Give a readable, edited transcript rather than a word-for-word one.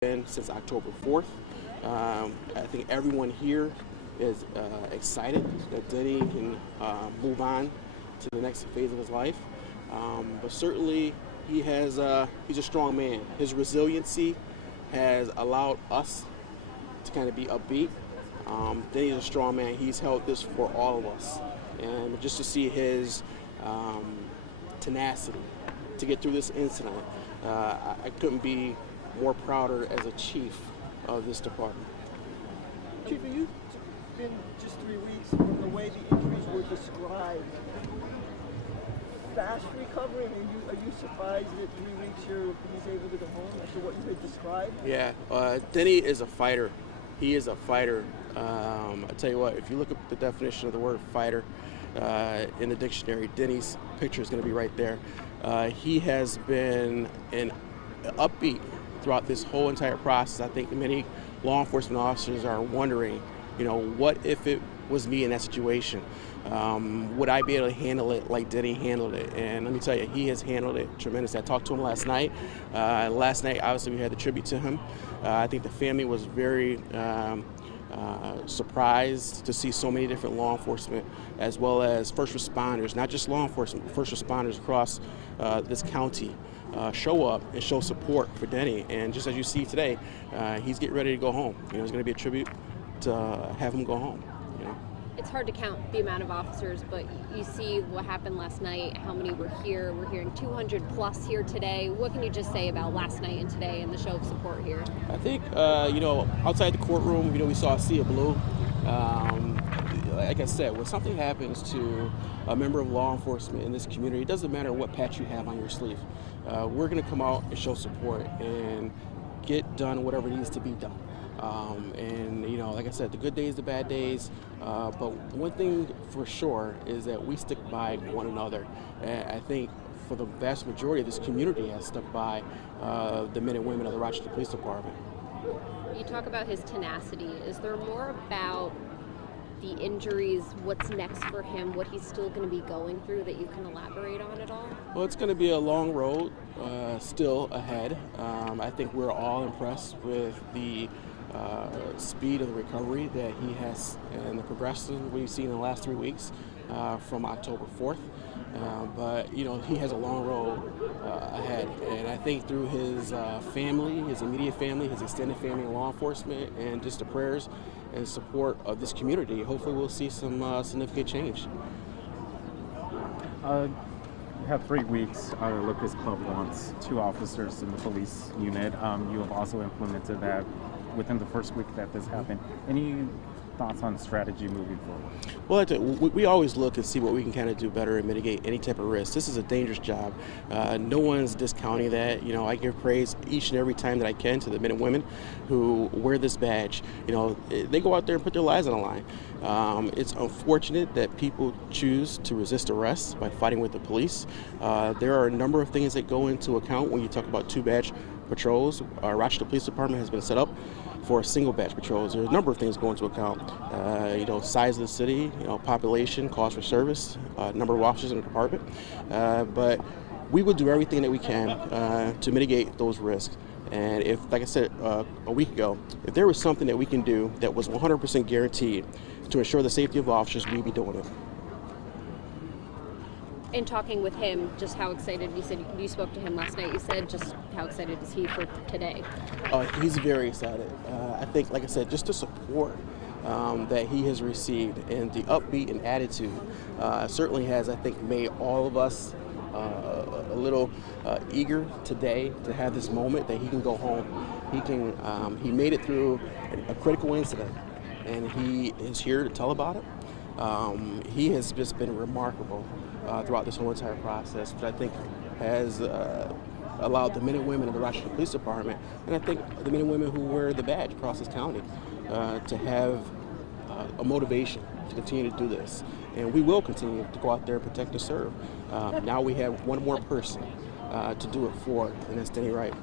been since October 4th. I think everyone here is excited that Denny can move on to the next phase of his life. But certainly he's a strong man. His resiliency has allowed us to kind of be upbeat. Denny's a strong man. He's held this for all of us. And just to see his tenacity to get through this incident, I couldn't be more prouder as a chief of this department. Chief, you've been just 3 weeks from the way the injuries were described. Fast recovery. I mean, are you surprised that 3 weeks he's able to go home after what you had described? Yeah, Denny is a fighter. He is a fighter. I tell you what, if you look up the definition of the word fighter in the dictionary, Denny's picture is going to be right there. He has been an upbeat throughout this whole entire process. I think many law enforcement officers are wondering, what if it was me in that situation? Would I be able to handle it like Denny handled it? And let me tell you, he has handled it tremendously. I talked to him last night. Last night, obviously, we had the tribute to him. I think the family was very surprised to see so many different law enforcement as well as first responders, not just law enforcement, but first responders across this county show up and show support for Denny. And just as you see today, he's getting ready to go home. It's going to be a tribute to have him go home. It's hard to count the amount of officers, but you see what happened last night, how many were here. We're hearing 200 plus here today. What can you just say about last night and today and the show of support here? I think, outside the courtroom, we saw a sea of blue. Like I said, when something happens to a member of law enforcement in this community, it doesn't matter what patch you have on your sleeve. We're going to come out and show support and get done whatever needs to be done. Like I said, the good days, the bad days, but one thing for sure is that we stick by one another. And I think for the vast majority of this community has stuck by the men and women of the Rochester Police Department. You talk about his tenacity. Is there more about the injuries, what's next for him, what he's still going to be going through that you can elaborate on at all? Well, it's going to be a long road still ahead. I think we're all impressed with the speed of the recovery that he has and the progression we've seen in the last 3 weeks from October 4th. But he has a long road ahead, and I think through his family, his immediate family, his extended family in law enforcement, and just the prayers and support of this community, hopefully we'll see some significant change. You have 3 weeks. Lucas Club wants 2 officers in the police unit. You have also implemented that within the first week that this happened. Any thoughts on strategy moving forward? Well, we always look and see what we can kind of do better and mitigate any type of risk. This is a dangerous job. No one's discounting that. I give praise each and every time that I can to the men and women who wear this badge. They go out there and put their lives on the line. It's unfortunate that people choose to resist arrest by fighting with the police. There are a number of things that go into account when you talk about 2 badge patrols. Our Rochester Police Department has been set up for single badge patrols. There's a number of things go into account. Size of the city, population, cost for service, number of officers in the department. But we will do everything that we can to mitigate those risks. And if, like I said a week ago, if there was something that we can do that was 100% guaranteed to ensure the safety of officers, we'd be doing it. In talking with him, just how excited, you said you spoke to him last night, you said just how excited is he for today? He's very excited. I think, like I said, just the support that he has received and the upbeat and attitude certainly has, I think, made all of us a little eager today to have this moment that he can go home. He made it through a critical incident, and he is here to tell about it. He has just been remarkable throughout this whole entire process, which I think has allowed the men and women of the Rochester Police Department, and I think the men and women who wear the badge across this county, to have a motivation to continue to do this. And we will continue to go out there and protect and serve. Now we have one more person to do it for, and that's Denny Wright.